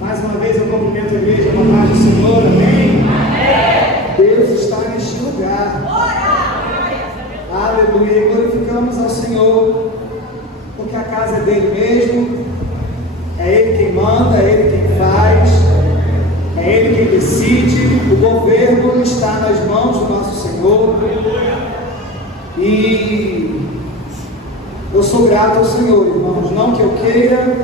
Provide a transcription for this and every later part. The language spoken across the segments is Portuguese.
Mais uma vez eu cumprimento a igreja com a paz do Senhor, amém? Amém. Deus está neste lugar. Aleluia. E glorificamos ao Senhor, porque a casa é dele mesmo, é Ele quem manda, é Ele quem faz, é Ele quem decide. O governo está nas mãos do nosso Senhor. E eu sou grato ao Senhor, irmãos, não que eu queira,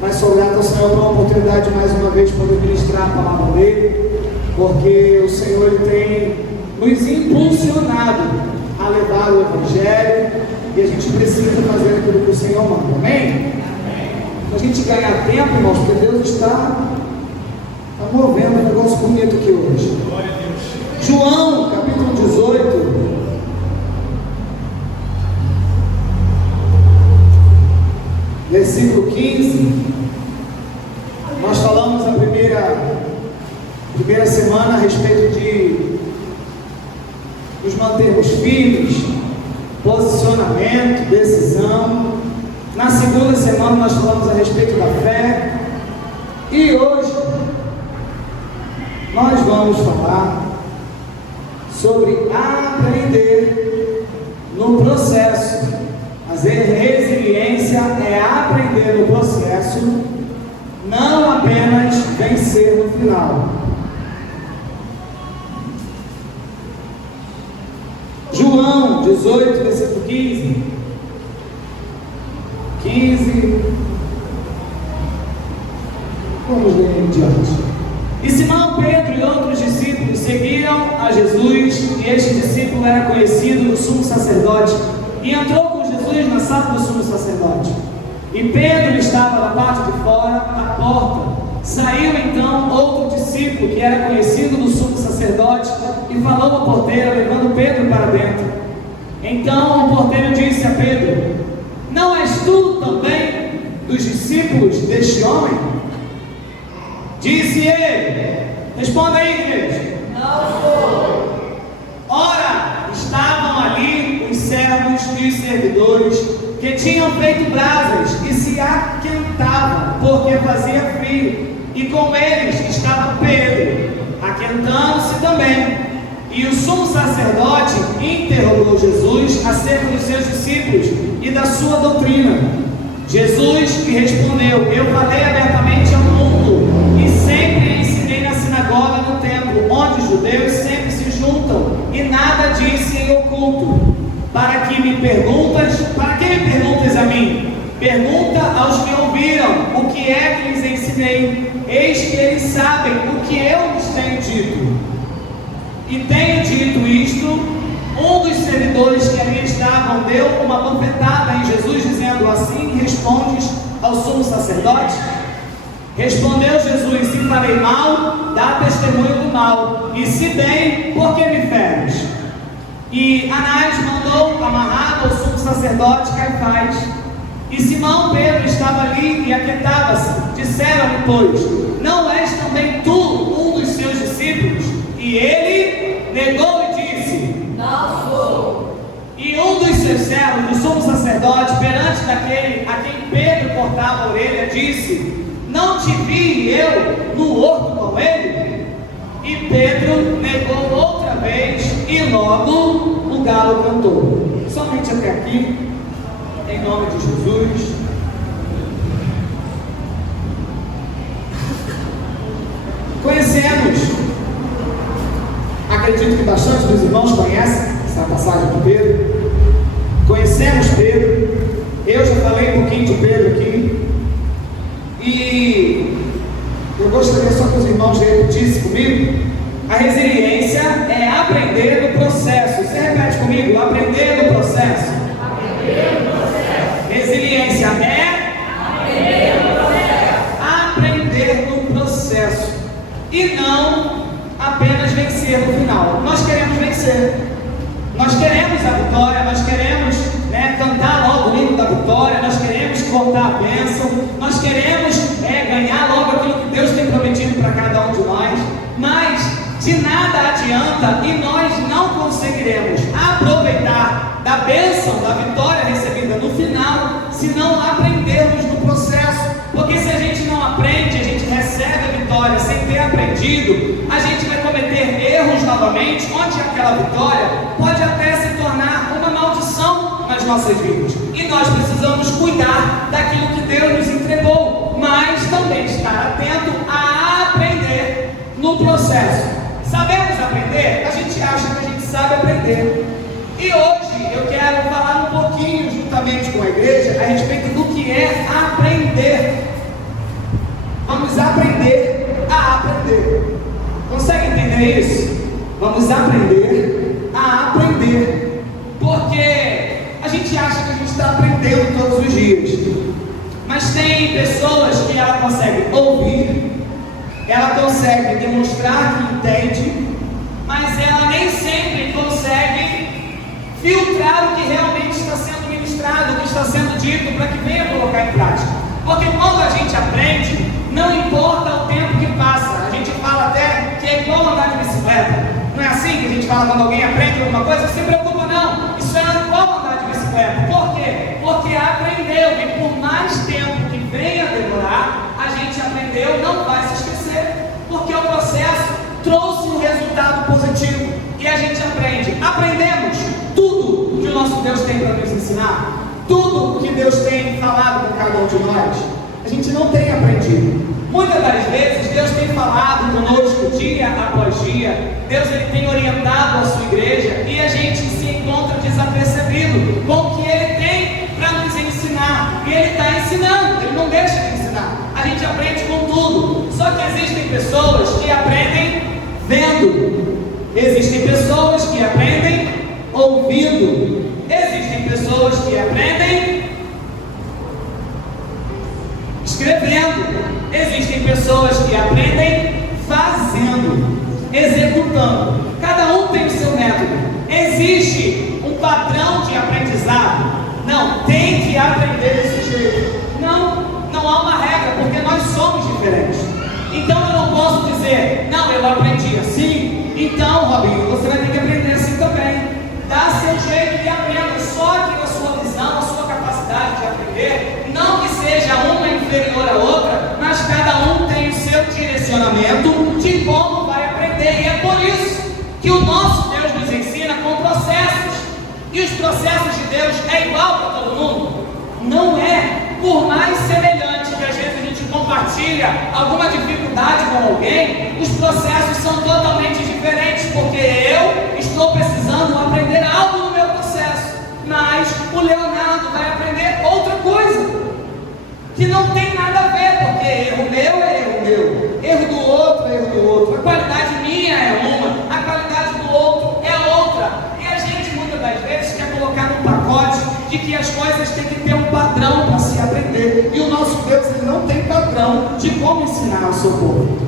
mas sou grato ao Senhor pela oportunidade de mais uma vez poder ministrar a palavra dele, porque o Senhor ele tem nos impulsionado a levar o Evangelho, e a gente precisa fazer aquilo que o Senhor manda, amém? Para a gente ganhar tempo, irmãos, porque Deus está movendo um negócio bonito aqui hoje. João, capítulo 18, versículo 15, nós falamos na primeira semana a respeito de nos mantermos firmes, posicionamento, decisão. Na segunda semana nós falamos a respeito da fé, e hoje nós vamos falar sobre aprender no processo. Mas resiliência é aprender no processo, não apenas vencer no final. João 18, versículo 15. Vamos ler em diante. E Simão Pedro e outros discípulos seguiram a Jesus, e este discípulo era conhecido do sumo sacerdote, e entrou com Jesus na sala do sumo sacerdote. E Pedro estava na parte de fora, à porta. Saiu então outro discípulo, que era conhecido do sumo sacerdote, e falou ao porteiro, levando Pedro para dentro. Então o porteiro disse a Pedro: não és tu também dos discípulos deste homem? Disse ele: responda aí, igreja. Não sou. Ora, estavam ali os servos e os servidores que tinham feito brasas e se aquentavam, porque fazia frio, e com eles estava Pedro, aquentando-se também. E o sumo sacerdote interrogou Jesus acerca dos seus discípulos e da sua doutrina. Jesus lhe respondeu: eu falei abertamente ao mundo, e sempre ensinei na sinagoga no templo, onde os judeus sempre se juntam, e nada disse em oculto. Para que me perguntas a mim? Pergunta aos que ouviram o que é que lhes ensinei. Eis que eles sabem o que eu lhes tenho dito. E tenho dito isto, um dos servidores que ali estavam deu uma bofetada em Jesus, dizendo: assim respondes ao sumo sacerdote? Respondeu Jesus: se falei mal, dá testemunho do mal, e se bem, por que me feres? E Anás mandou amarrar ao sumo sacerdote Caifás. E Simão Pedro estava ali e aquietava-se. Disseram-lhe, pois: não és também tu um dos seus discípulos? E ele negou e disse: não sou. E um dos seus servos, do sumo sacerdote, perante daquele a quem Pedro cortava a orelha, disse: não te vi eu no horto com ele? E Pedro negou outra vez, e logo o galo cantou. Somente até aqui, em nome de Jesus. Conhecemos, acredito que bastante dos irmãos conhecem essa passagem de Pedro. Conhecemos Pedro. Eu já falei um pouquinho de Pedro aqui, e eu gostaria só que os irmãos repetissem comigo. A resiliência é aprender no processo. Você repete comigo: aprender no processo. Aprender no processo. Resiliência é aprender no processo. Aprender no processo. E não apenas vencer no final. Nós queremos vencer. Nós queremos a vitória. Nós queremos cantar logo o hino da vitória. Nós queremos contar a bênção. Nós queremos ganhar logo aquilo que Deus tem prometido para cada um de nós. Mas de nada adianta, e nós não conseguiremos aproveitar da bênção, da vitória recebida no final, se não aprendermos no processo. Porque se a gente não aprende, a gente recebe vitória sem ter aprendido, a gente vai cometer erros novamente, onde aquela vitória pode até se tornar uma maldição nas nossas vidas. E nós precisamos cuidar daquilo que Deus nos entregou, mas também estar atento a aprender no processo. Sabemos aprender? A gente acha que a gente sabe aprender. E hoje eu quero falar um pouquinho, juntamente com a igreja, a respeito do que é aprender. Vamos aprender a aprender. Consegue entender isso? Vamos aprender a aprender. Porque a gente acha que a gente está aprendendo todos os dias. Mas tem pessoas que ela consegue ouvir, ela consegue demonstrar que entende, mas ela nem sempre consegue filtrar o que realmente está sendo ministrado, o que está sendo dito, para que venha colocar em prática. Porque quando a gente aprende, não importa o tempo que passa. A gente fala até que é igual andar de bicicleta. Não é assim que a gente fala quando alguém aprende alguma coisa? Não se preocupa não, isso é igual andar de bicicleta. Por quê? Porque aprendeu, e por mais tempo que venha demorar, a gente aprendeu, não vai se esquecer, porque o processo trouxe um resultado positivo, e a gente aprende. Aprendemos tudo que o nosso Deus tem para nos ensinar, tudo que Deus tem falado com cada um de nós. A gente não tem aprendido. Muitas das vezes Deus tem falado conosco dia após dia. Deus ele tem orientado a sua igreja, e a gente se encontra desapercebido com o que Ele tem para nos ensinar. E Ele está ensinando, Ele não deixa de ensinar. A gente aprende com tudo. Só que existem pessoas que aprendem vendo. Existem pessoas que aprendem ouvindo. Existem pessoas que aprendem escrevendo. Existem pessoas que aprendem fazendo, executando. Cada um tem o seu método. Existe um padrão de aprendizado? Não, tem que aprender desse jeito. Não há uma regra, porque nós somos diferentes. Então eu não posso dizer, não, eu aprendi assim, então Robinho, você vai ter que aprender assim também. Dá seu jeito e aprenda, só que a sua visão, a sua capacidade de aprender, não que seja uma inferior à outra, mas cada um tem o seu direcionamento de como vai aprender. E é por isso que o nosso Deus nos ensina com processos. E os processos de Deus é igual para todo mundo? Não é. Por mais semelhante que às vezes a gente compartilha alguma dificuldade com alguém, os processos são totalmente diferentes, porque eu estou precisando aprender algo no meu processo, mas o Leonardo vai aprender outra coisa, que não tem nada a ver, porque erro meu é erro meu, erro do outro é erro do outro, a qualidade minha é uma, a qualidade do outro é outra, e a gente muitas das vezes quer colocar num pacote de que as coisas têm que ter um padrão para se aprender, e o nosso Deus ele não tem padrão de como ensinar ao seu povo.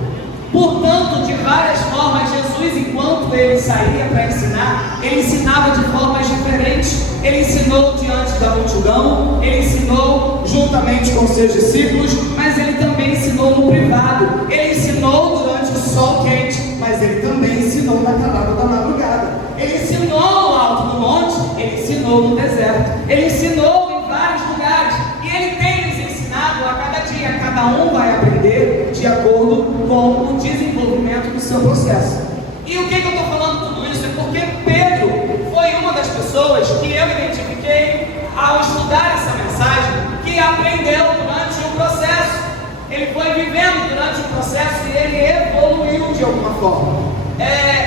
Portanto, de várias formas, Jesus, enquanto ele saía para ensinar, ele ensinava de formas diferentes. Ele ensinou diante da multidão, ele ensinou juntamente com seus discípulos, mas ele também ensinou no privado. Ele ensinou durante o sol quente, mas ele também ensinou na calada da madrugada. Ele ensinou no alto do monte, ele ensinou no deserto, ele ensinou em vários lugares, e ele tem nos ensinado a cada dia. Cada um vai aprender de acordo com o desenvolvimento do seu processo. E o que eu estou falando tudo isso? É porque Pedro foi uma das pessoas que eu identifiquei ao estudar essa mensagem, que aprendeu durante o processo. Ele foi vivendo durante o processo e ele evoluiu de alguma forma.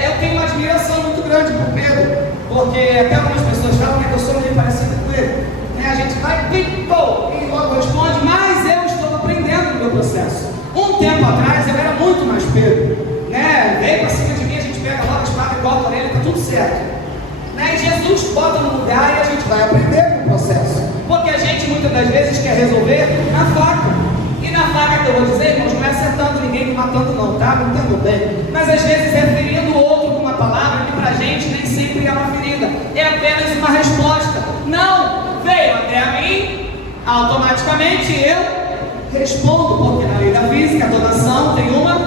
Eu tenho uma admiração muito grande por Pedro, porque até algumas pessoas falam que eu sou meio parecido com ele. A gente vai, pipou, e logo responde, mas eu estou aprendendo no meu processo. Um tempo atrás eu era muito mais Pedro, veio para cima de mim, a gente pega logo a espada e corta a orelha, está tudo certo. E Jesus bota no lugar e a gente vai aprender com o processo, porque a gente muitas das vezes quer resolver na faca. E na faca que eu vou dizer, irmãos, não é acertando ninguém, matando não, tá? Não entendo bem. Mas às vezes referindo o outro com uma palavra que pra gente nem sempre é uma ferida, é apenas uma resposta. Não, veio até a mim, automaticamente eu respondo, porque na lei da física toda ação tem uma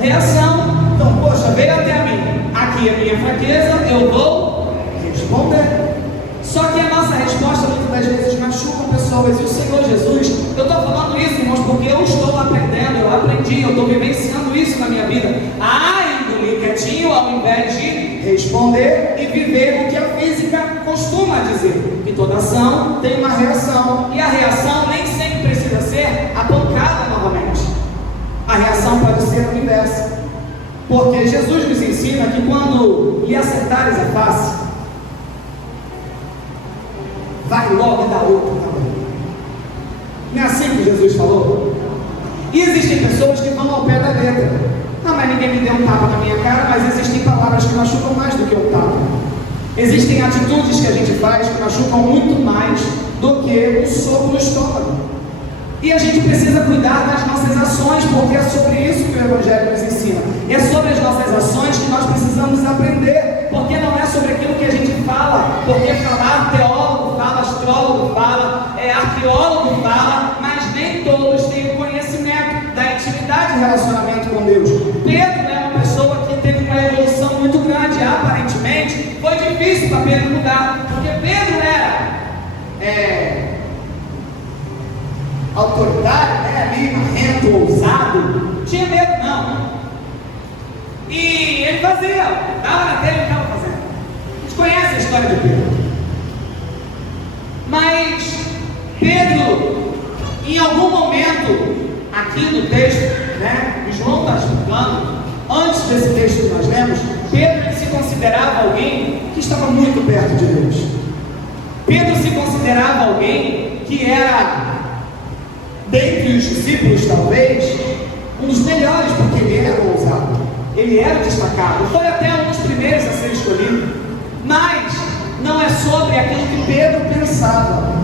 reação. Então, poxa, veio até a mim, aqui é a minha fraqueza, eu vou responder. Só que a nossa resposta muitas muitas das vezes machucam pessoas. E o Senhor Jesus, eu estou falando isso, irmãos, porque eu estou aprendendo, eu aprendi, eu estou vivenciando isso na minha vida. A índole quietinho, ao invés de responder e viver o que a física costuma dizer. Que toda ação tem uma reação. E a reação nem sempre precisa ser a pancada novamente. A reação pode ser a inversa. Porque Jesus nos ensina que quando lhe acertares a face, vai logo e dá outra também. Não é assim que Jesus falou? E existem pessoas que vão ao pé da letra. Não, mas ninguém me deu um tapa na minha cara, mas existem palavras que machucam mais do que um tapa. Existem atitudes que a gente faz que machucam muito mais do que um soco no estômago. E a gente precisa cuidar das nossas ações, porque é sobre isso que o Evangelho nos ensina. É sobre as nossas ações que nós precisamos aprender, porque não é sobre aquilo que a gente fala, porque falar, teólogo fala, astrólogo fala, arqueólogo fala, mas nem todos têm o conhecimento da intimidade e relacionamento com Deus. Pedro é uma pessoa que teve uma evolução muito grande. Aparentemente foi difícil para Pedro mudar, porque Pedro era autoritário, ali, marrento, ousado, não tinha medo não. E ele fazia, estava na telha e estava fazendo. A gente conhece a história de Pedro. Mas Pedro, em algum momento, aqui no texto, João está explicando, antes desse texto que nós lemos, Pedro se considerava alguém que estava muito perto de Deus. Pedro se considerava alguém que era, dentre os discípulos talvez, um dos melhores, porque ele era ousado, ele era destacado, foi até um dos primeiros a ser escolhido. Mas não é sobre aquilo que Pedro pensava,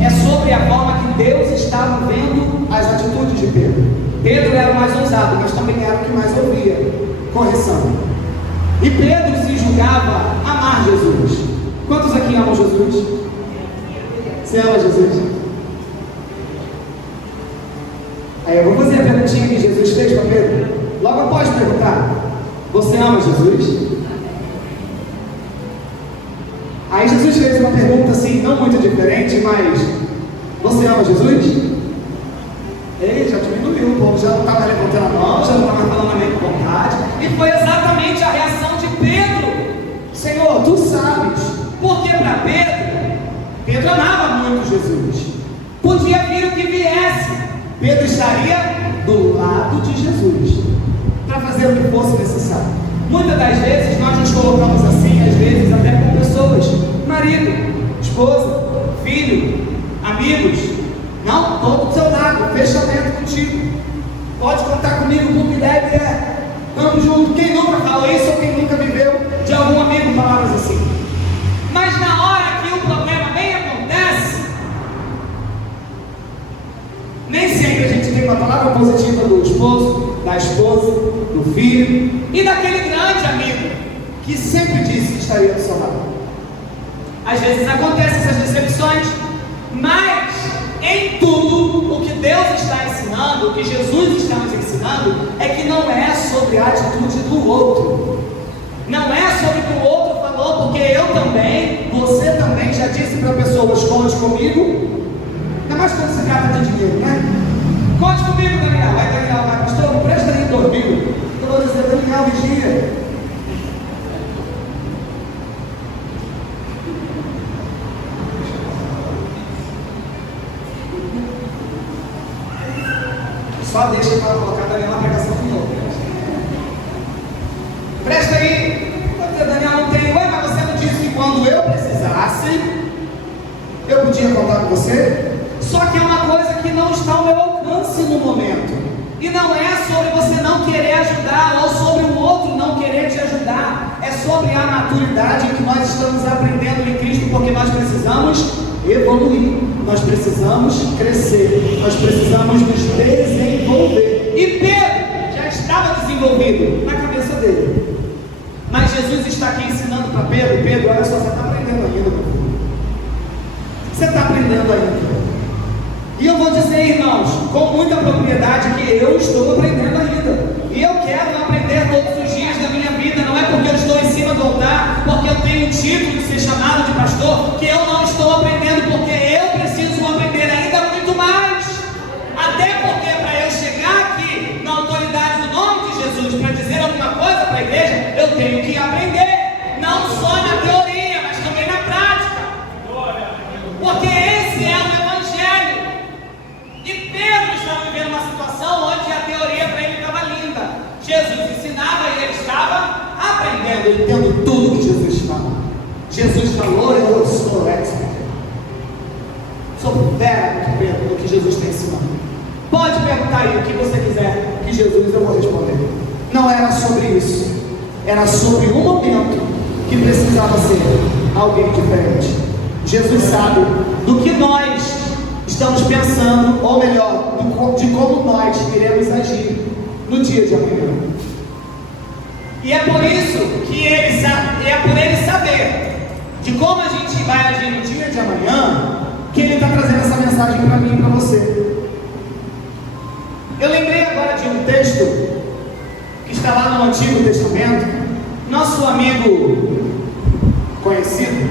é sobre a forma que Deus estava vendo as atitudes de Pedro. Pedro era o mais ousado, mas também era o que mais ouvia correção. E Pedro se julgava amar Jesus. Quantos aqui amam Jesus? Você ama Jesus? Aí eu vou fazer a perguntinha que Jesus fez para Pedro. Logo após perguntar: você ama Jesus? Aí Jesus fez uma pergunta assim, não muito diferente, mas: você ama Jesus? Ele já diminuiu, o povo já não estava levantando a mão, já não estava falando amém com vontade. E foi exatamente a reação de Pedro: Senhor, tu sabes. Porque para Pedro amava muito Jesus. Podia vir o que viesse, Pedro estaria do lado de Jesus para fazer o que fosse necessário. Muitas das vezes nós nos colocamos assim, às vezes até com pessoas, marido, esposa, filho, amigos. Não, estou do seu lado, fechamento contigo. Pode contar comigo, como que deve Estamos juntos. Quem nunca falou isso ou quem nunca viveu de algum amigo palavras assim? Mas na hora que o problema nem acontece, nem sempre a gente tem uma palavra positiva do esposo, da esposa, do filho e daquele grande amigo que sempre disse que estaria do seu lado. Às vezes acontecem essas decepções, mas em tudo o que Deus está ensinando, o que Jesus está nos ensinando, é que não é sobre a atitude do outro, não é sobre o que o outro falou, porque eu também, você também já disse para pessoas: conte comigo. Ainda mais quando se trata de dinheiro, né? Conte comigo, Daniel. Vai, Daniel, vai, pastor, não presta nem dormindo. Eu vou dizer: Daniel, vigia. Só deixa para colocar Daniel na pregação de novo. Presta aí. Pode dizer: Daniel, não tem. Ué, mas você não disse que quando eu precisasse, eu podia contar com você? Só que é uma coisa que não está ao meu alcance no momento. E não é sobre você não querer ajudar, ou sobre o outro não querer te ajudar. É sobre a maturidade que nós estamos aprendendo em Cristo, porque nós precisamos evoluir, nós precisamos crescer, nós precisamos nos desenvolver. E Pedro já estava desenvolvido na cabeça dele. Mas Jesus está aqui ensinando para Pedro: Pedro, olha só, você está aprendendo ainda, meu filho. Você está aprendendo ainda. E eu vou dizer, irmãos, com muita propriedade, que eu estou aprendendo ainda. E eu quero aprender todos os dias da minha vida. Não é porque eu estou em cima do altar, porque eu tenho um título de ser chamado de pastor, que eu não estou aprendendo, porque só na teoria, mas também na prática. Porque esse é o Evangelho. E Pedro estava vivendo uma situação onde a teoria para ele estava linda. Jesus ensinava e ele estava aprendendo, entendendo tudo que Jesus fala. Jesus falou, eu sou expert. Sou fera do que Jesus está ensinando. Pode perguntar aí o que você quiser que Jesus, eu vou responder. Não era sobre isso. Era sobre um momento que precisava ser alguém diferente. Jesus sabe do que nós estamos pensando, ou melhor, de como nós iremos agir no dia de amanhã. E é por isso que é por ele saber de como a gente vai agir no dia de amanhã, que ele está trazendo essa mensagem para mim e para você. Eu lembrei agora de um texto que está lá no Antigo Testamento. Nosso amigo conhecido,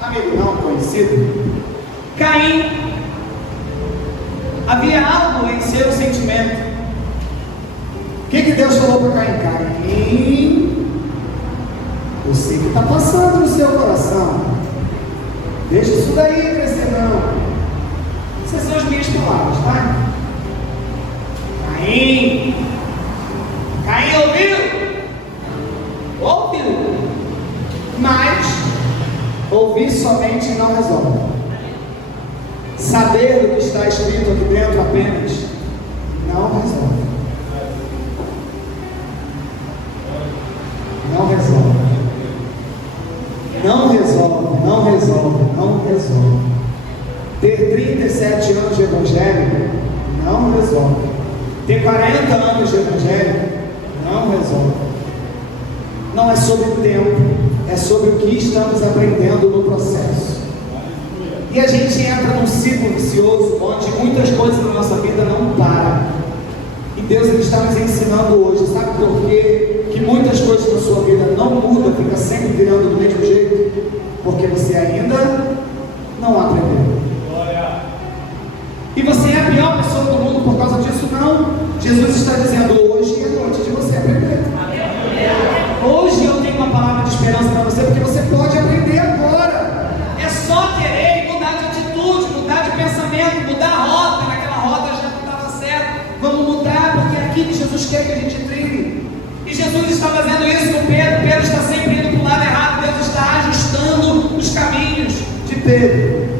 amigo não conhecido, Caim, havia algo em seu sentimento. O que Deus falou para Caim? Caim, eu sei que está passando no seu coração. Deixa isso daí crescer não. Essas são as minhas palavras, tá? Caim ouviu, mas ouvir somente não resolve. Saber o que está escrito aqui dentro apenas não resolve. Não resolve. Não resolve, não resolve, não resolve. Ter 37 anos de evangelho não resolve. Ter 40 anos de evangelho não resolve. Não é sobre o tempo, é sobre o que estamos aprendendo no processo. E a gente entra num ciclo vicioso onde muitas coisas na nossa vida não param. E Deus ele está nos ensinando hoje. Sabe por quê? Que muitas coisas na sua vida não mudam, fica sempre virando do mesmo jeito? Porque você ainda não aprendeu. E você é a pior pessoa do mundo por causa disso? Não. Jesus está dizendo, hoje é noite de você aprender. Hoje eu tenho uma palavra de esperança para você, porque você pode aprender agora. É só querer mudar de atitude, mudar de pensamento, mudar a rota. Naquela rota já não estava certo. Vamos mudar, porque é aqui que Jesus quer que a gente trilhe. E Jesus está fazendo isso com Pedro. Pedro está sempre indo para o lado errado. Deus está ajustando os caminhos de Pedro.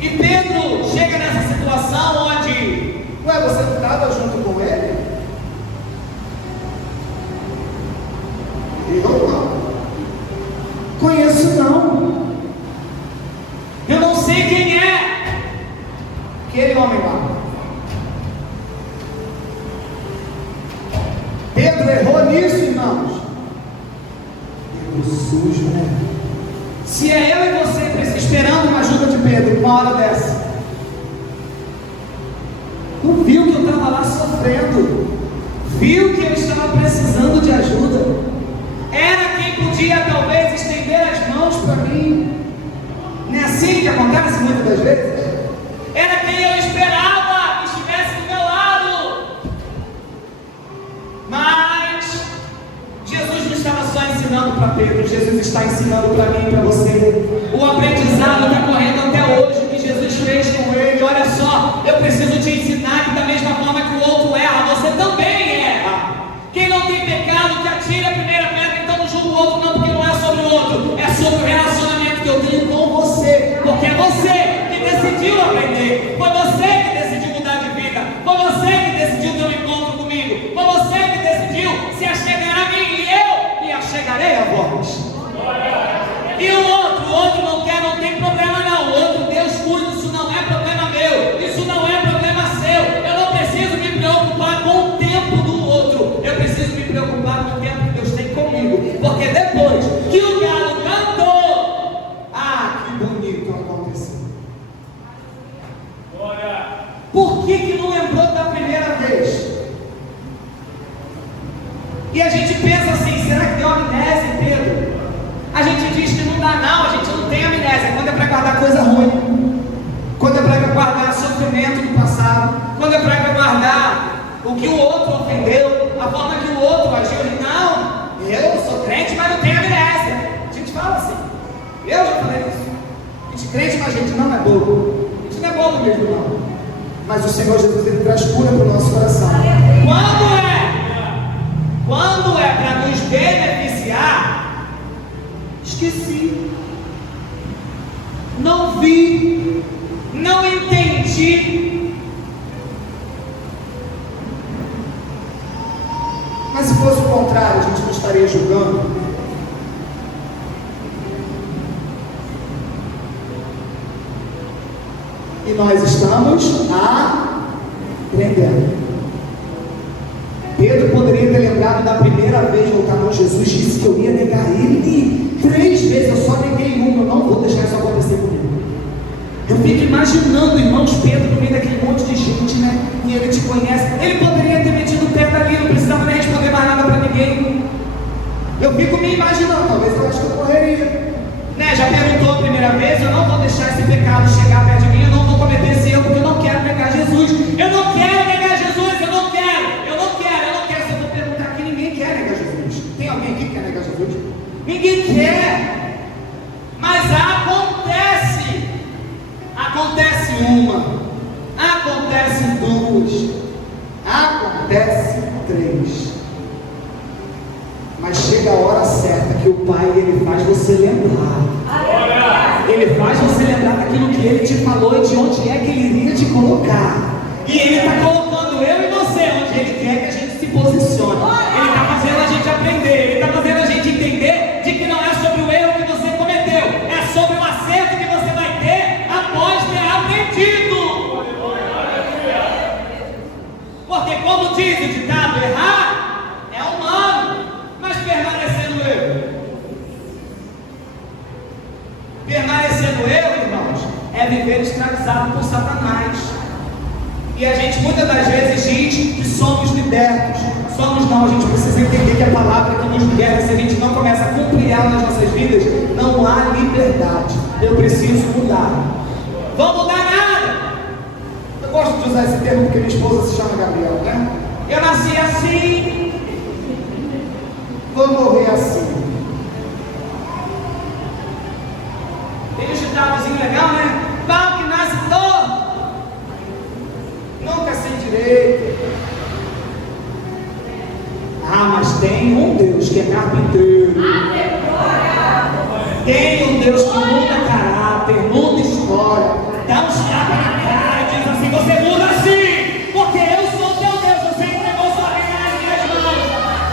E Pedro chega nessa situação onde, ué, você não estava junto com ele? Eu não. Conheço não. Eu não sei quem é aquele homem lá. Pedro errou nisso, irmãos. Errou sujo, né? Se é eu e você esperando uma ajuda de Pedro, uma hora dessa, tu viu que eu estava lá sofrendo, viu que eu estava precisando de ajuda, era quem podia talvez estender as mãos para mim. Não é assim que acontece muitas das vezes? Era quem eu esperava que estivesse do meu lado. Mas Jesus não estava só ensinando para Pedro, Jesus está ensinando para mim e para você. O aprendizado está correndo até hoje. O que Jesus fez com ele, olha só, eu preciso te ensinar que da mesma forma que o outro erra, você também erra. Quem não tem pecado, que atire a primeira pedra. Então não julga o outro não, porque não é sobre o outro, é sobre o relacionamento que eu tenho com você, porque é você que decidiu aprender, foi você que decidiu mudar de vida, foi você que decidiu ter um encontro comigo, foi você que decidiu se achegar a mim, e eu me achegarei a vós. E o outro não quer, não tem problema não. O outro, Deus cuida, isso não é problema meu, isso não é problema seu. Eu não preciso me preocupar com o tempo do outro, eu preciso me preocupar com o tempo que Deus tem comigo, porque depois que o galo cantou, que bonito aconteceu. Por que não lembrou da primeira vez? E a gente pensa assim, será que deu amnésia, Pedro? A gente diz que não dá não, a gente não tem amnésia quando é para guardar coisa ruim, quando é para guardar sofrimento do passado, quando é para guardar o que o outro ofendeu, a forma que o outro agiu. Não, eu sou crente, mas não tenho amnésia. crente, mas a gente não é bobo. A gente não é bobo mesmo, não. Mas o Senhor Jesus, Ele traz cura para o nosso coração. Quando é para nos beneficiar, esqueci, não vi, não entendi. Mas se fosse o contrário, a gente não estaria julgando. E nós estamos aprendendo. Pedro poderia ter lembrado da primeira vez voltar com Jesus, disse que eu ia negar ele 3 vezes, eu só neguei uma, eu não vou deixar isso acontecer comigo. Eu fico imaginando, irmãos, Pedro no meio daquele monte de gente, né? E ele te conhece. Ele poderia ter metido o pé dali, não precisava nem responder mais nada para ninguém. Eu fico me imaginando, talvez eu acho que eu correria. Né? Já perguntou a primeira vez, eu não vou deixar esse pecado chegar perto de mim, eu não vou cometer esse erro, porque eu não quero negar Jesus. Eu não quero negar Jesus, eu não quero. Se eu vou perguntar aqui, ninguém quer negar Jesus. Tem alguém aqui que quer negar Jesus? Ninguém quer. Mas acontece uma, acontece 2, acontece 3. Mas chega a hora certa que o Pai, Ele faz você lembrar. Ele faz você lembrar daquilo que Ele te falou e de onde é que Ele iria te colocar. E Ele está colocando eu e você onde Ele quer que a gente se posicione. Ele está fazendo a gente aprender. Ele está fazendo a gente entender de que não é sobre o erro que você cometeu, é sobre o acerto que você vai ter após ter aprendido. Porque como diz o ditado, errar é humano, mas permanecer no erro. Permanecer no erro, irmãos, é viver escravizado por Satanás. E a gente muitas das vezes diz que somos libertos. Somos não, a gente precisa entender que a palavra que nos liberta, se a gente não começa a cumprir ela nas nossas vidas, não há liberdade. Eu preciso mudar. Vou mudar nada. Eu gosto de usar esse termo porque minha esposa se chama Gabriela, né? Eu nasci assim, vou morrer assim. Tem um ditadozinho legal, né? Pau que nasce torto, nunca sem direito. Mas tem um Deus que é carpinteiro. Tem um Deus que muda caráter, muda história, dá uns tapas na cara e diz assim: você muda assim, porque eu sou teu Deus. Você entregou sua vida nas minhas mãos.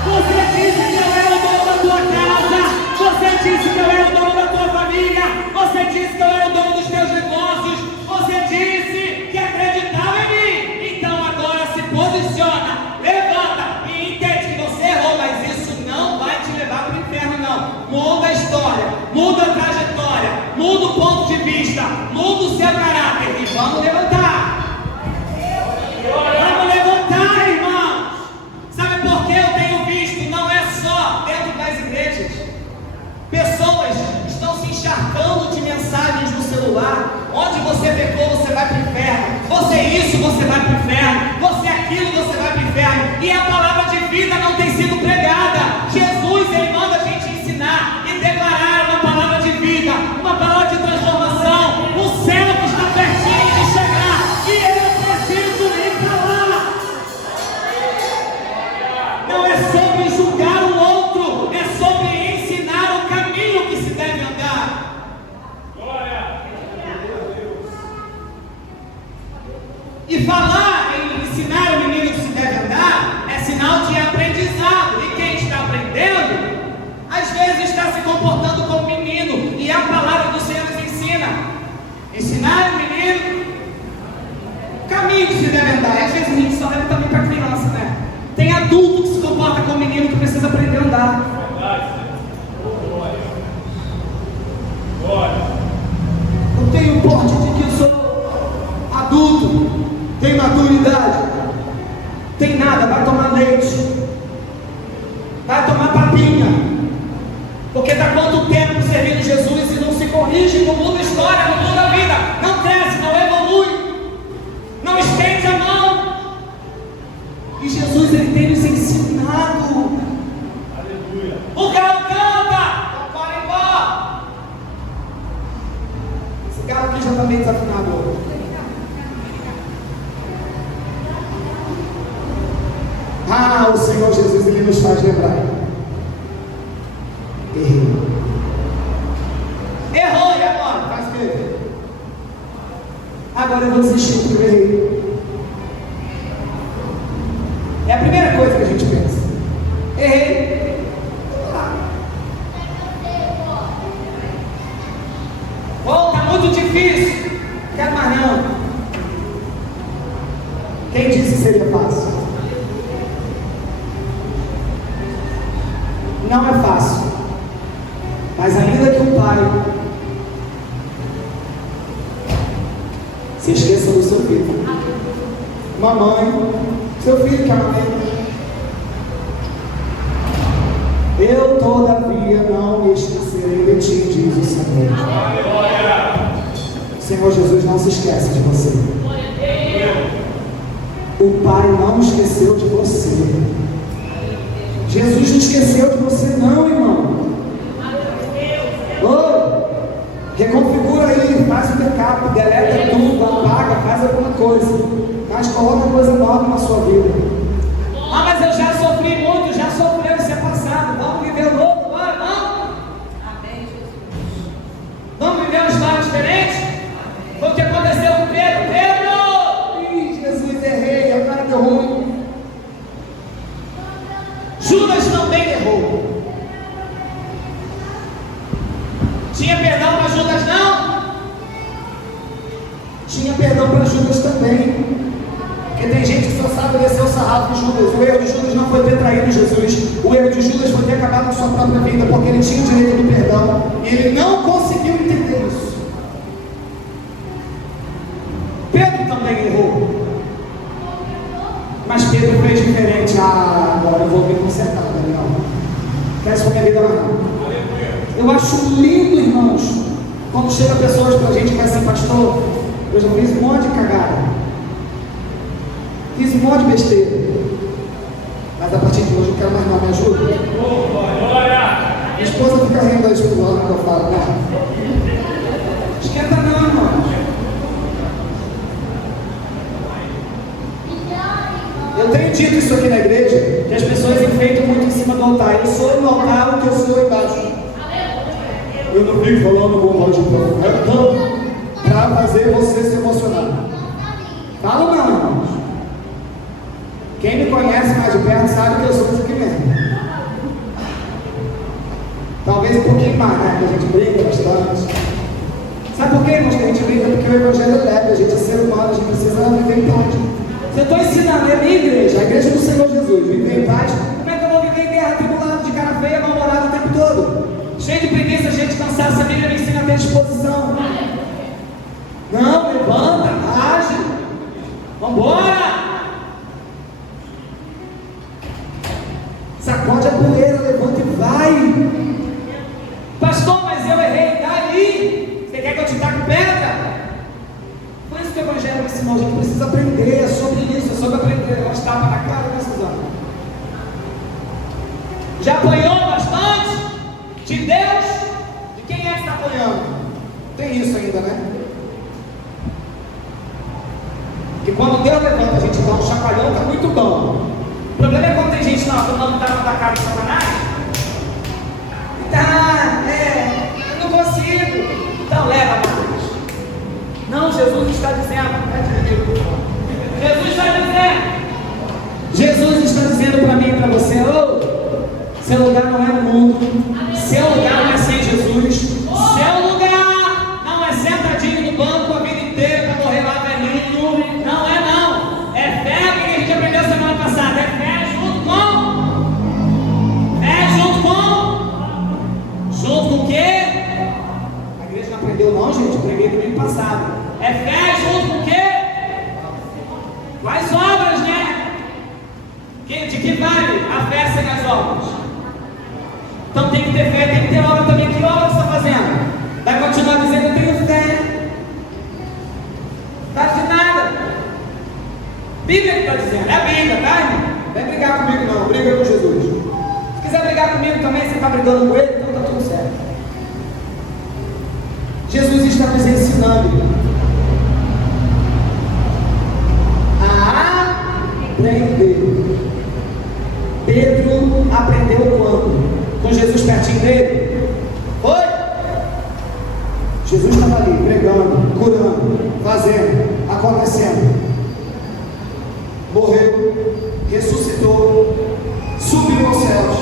Você disse que eu era o dono da tua casa. Você disse que eu era o dono da tua família. Você disse que eu era o dono dos teus negócios. Você disse que acreditava em mim. Então agora se posiciona, levanta e entende que você errou, mas isso não vai te levar para o inferno, não. Muda a história, muda a trajetória, muda o ponto de vista, muda o seu caráter e vamos levantar. Vamos levantar, irmãos. Sabe por que eu tenho visto? Não é só dentro das igrejas. Pessoas estão se encharcando de mensagens no celular. Onde você pecou, você vai para o inferno. Você isso, você vai para o inferno. Você aquilo, você vai para o inferno. E a palavra de vida não tem sido pregada. Jesus, Ele manda a gente ensinar e declarar uma palavra de vida, uma palavra de transformação. O céu que está pertinho de chegar e eu preciso ir para lá. Não é sobre julgar o outro, é sobre ensinar o caminho que se deve andar. E falar em ensinar o menino que se deve andar é sinal de aprendizado. E quem está aprendendo, às vezes está se comportando como menino. E a palavra do Senhor nos ensina. Ensinar o menino o caminho que se deve andar. E às vezes a gente só leva também para criança, né? Tem adulto que se comporta como menino que precisa aprender a andar. Eu tenho porte de que eu sou adulto, tenho maturidade. Tem nada, vai tomar leite, vai tomar papinha, porque está quanto tempo servindo Jesus e não se corrige, não muda a história, não muda a vida, não cresce, não evolui, não estende a mão. E Jesus, Ele tem nos ensinado. Aleluia. O galo canta, o coro embora. Esse Ah, o Senhor Jesus, Ele nos faz lembrar. Errou, e agora? Faz o quê? Agora eu vou desistir porque eu errei. É a primeira coisa que a gente pensa. Errei. Oh, tá muito difícil. Não quero mais não. Quem disse que seria fácil? Não é fácil. Mas ainda que o pai se esqueça do seu filho, mamãe, seu filho que é uma mãe, eu todavia não me esquecerei de ti, diz o Senhor. O Senhor Jesus não se esquece de você. O Pai não esqueceu de você. Jesus não esqueceu de você não, irmão. Oh, reconfigura aí, faz o backup, deleta tudo, apaga, faz alguma coisa, mas coloca coisa nova na sua vida. Ah, mas eu já sofri muito, já sofreu, isso é passado. Vamos viver o novo agora, não? Vamos viver uma história diferente? Foi o que aconteceu com Pedro. Ih, Jesus, errei, agora deu ruim. Judas também errou. Tinha perdão para Judas não? Tinha perdão para Judas também. Porque tem gente que só sabe descer o sarrafo de Judas. O erro de Judas não foi ter traído Jesus. O erro de Judas foi ter acabado com sua própria vida, porque ele tinha o direito do perdão. E ele não conseguiu entender isso. Pedro também errou. Mas Pedro fez diferente. Ah, agora eu vou me consertar, Daniel. Quer isso para minha vida não? Eu acho lindo, irmãos, quando chega pessoas pra gente que é assim, pastor, eu já fiz um monte de cagada, fiz um monte de besteira, mas a partir de hoje eu quero mais não, me ajuda. Minha esposa fica rindo da esposa quando eu falo, né? Esquenta não, irmão. Eu tenho dito isso aqui na igreja, que as pessoas enfeitam muito em cima do altar. Eu sou no altar o que eu sou embaixo. Eu não fico falando com voz de povo. É tanto para fazer você se emocionar. Fala não, irmãos. Quem me conhece mais de perto sabe que eu sou isso aqui mesmo. Talvez um pouquinho mais, né? Que a gente briga bastante. Sabe por quê, irmãos, que a gente briga? Porque o evangelho é leve, a gente é ser humano, a gente precisa viver em paz. Se eu estou ensinando, é a minha igreja, a igreja do Senhor Jesus, viver em paz, como é que eu vou viver em guerra, tribulado, de cara feia, mal-humorado o tempo todo? Cheio de preguiça, gente cansada, essa Bíblia me ensina a ter disposição. Não, levanta, age. Vambora! Sacode a poeira, levanta e vai. Pastor, mas eu errei, daí? Você quer que eu te taque pedra? Por isso que o evangelho me ensinou, a gente precisa aprender, é sobre isso, é sobre aprender. Nós tapas na cara, precisamos. Já apanhou bastante? De Deus? De quem é que está apanhando? Tem isso ainda, né? Porque quando Deus levanta a gente dá um chacoalhão, está muito bom. O problema é quando tem gente lá falando que está com a cara de Satanás. Eu não consigo. Então leva, Mateus. Não, Jesus está dizendo. Jesus está dizendo. Jesus está dizendo para mim e para você, seu lugar não é no mundo. Seu lugar não é sem Jesus. Seu lugar não é sentadinho no banco a vida inteira para morrer lá velhinho. Não é não. É fé que a gente aprendeu semana passada. É fé junto com. Fé junto com. Junto com o quê? A igreja não aprendeu não, gente. Preguei domingo passado. É fé junto com o quê? Com as obras, né? De que vale a fé sem as obras? Então tem que ter fé, tem que ter obra também. Que obra você está fazendo? Vai continuar dizendo, eu tenho fé. Não está de nada. Bíblia que está dizendo, é a Bíblia, tá, irmão? Não vem brigar comigo não, briga com Jesus. Se quiser brigar comigo também, você está brigando com ele, então está tudo certo. Jesus está nos ensinando a aprender. pertinho dele? Foi? Jesus estava ali, pregando, curando, fazendo, acontecendo. Morreu, ressuscitou, subiu aos céus.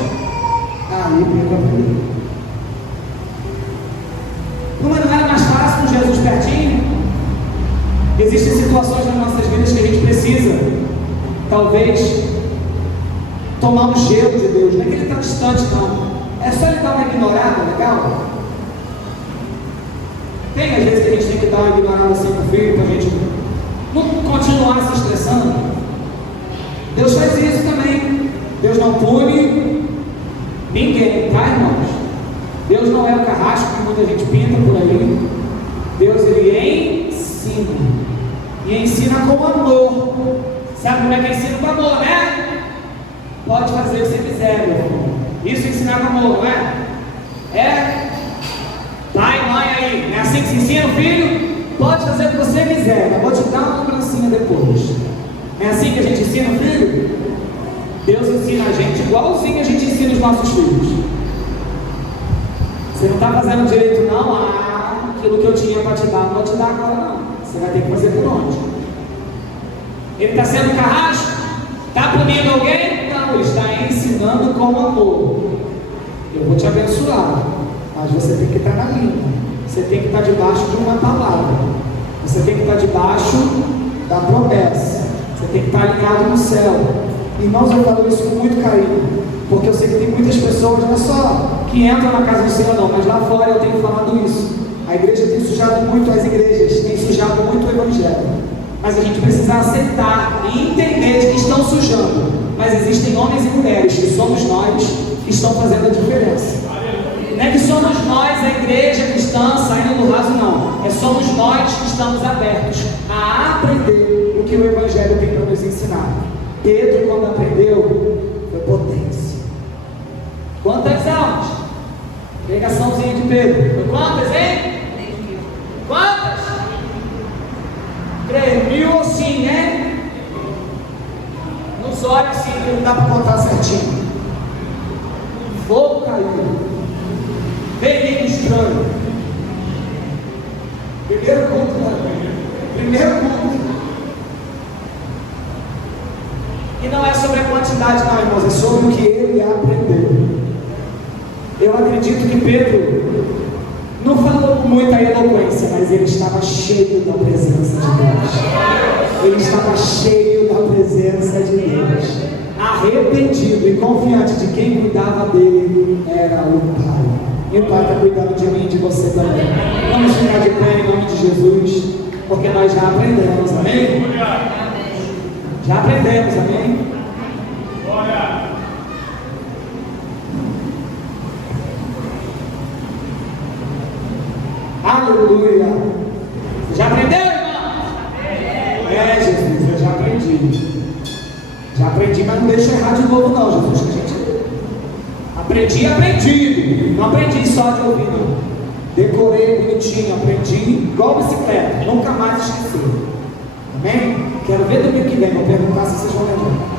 Aí Pedro aprendeu. Não era mais fácil com Jesus pertinho? Existem situações nas nossas vidas que a gente precisa, talvez, tomar um gelo de Deus. Não é que ele está distante, não. É só ele dar uma ignorada, legal? Tem às vezes que a gente tem que dar uma ignorada assim com o filho, para a gente não continuar se estressando. Deus faz isso também. Deus não pune ninguém, tá, irmãos? Deus não é o carrasco que muita gente pinta por aí. Deus, ele ensina. E ensina com amor. Sabe como é que ensina com amor, né? Pode fazer o que você quiser, meu irmão. Isso é ensinar com amor, não é? É? Pai, mãe aí, não é assim que se ensina o filho? Pode fazer o que você quiser, mas vou te dar uma lembrancinha depois. É assim que a gente ensina o filho? Deus ensina a gente igualzinho a gente ensina os nossos filhos. Você não está fazendo direito não, aquilo que eu tinha para te dar, não vou te dar agora não. Você vai ter que fazer por onde? Ele está sendo carrasco? Está punindo alguém? Não, ele está ensinando com amor. Eu vou te abençoar, mas você tem que estar na linha. Você tem que estar debaixo de uma palavra. Você tem que estar debaixo da promessa. Você tem que estar alinhado no céu. Irmãos, eu falo isso com muito carinho, porque eu sei que tem muitas pessoas, não é só que entram na casa do Senhor não, mas lá fora eu tenho falado isso. A igreja tem sujado muito, as igrejas têm sujado muito o evangelho. Mas a gente precisa aceitar e entender de que estão sujando. Mas existem homens e mulheres, que somos nós, que estão fazendo a diferença. Não é que somos nós, a igreja cristã, saindo do raso, não. É somos nós que estamos abertos a aprender o que o evangelho tem para nos ensinar. Pedro, quando aprendeu, foi potência. Quantas almas? Pregaçãozinha de Pedro. Foi quantas, hein? Quantas? 3.000 assim, né? Nos olhos assim, que não dá para contar certinho. Fogo caiu. Veio estranho. Primeiro culto, né? Primeiro culto. E não é sobre a quantidade, não, irmãos, é sobre o que ele aprendeu. Eu acredito que Pedro não falou com muita eloquência, mas ele estava cheio da presença de Deus. Ele estava cheio da presença de Deus. Arrependido e confiante de quem cuidava dele era o Pai. E o Pai está cuidando de mim e de você também. Vamos ficar de pé em nome de Jesus, porque nós já aprendemos, amém? Já aprendemos, amém? Aleluia! Você já aprendeu, irmão? É, Jesus, eu já aprendi. Já aprendi, mas não deixa errar de novo não, Jesus, que a gente... Aprendi. Não aprendi só de ouvir, não. Decorei bonitinho, aprendi igual bicicleta, nunca mais esqueci. Amém? Quero ver domingo que vem, vou perguntar se vocês vão lembrar.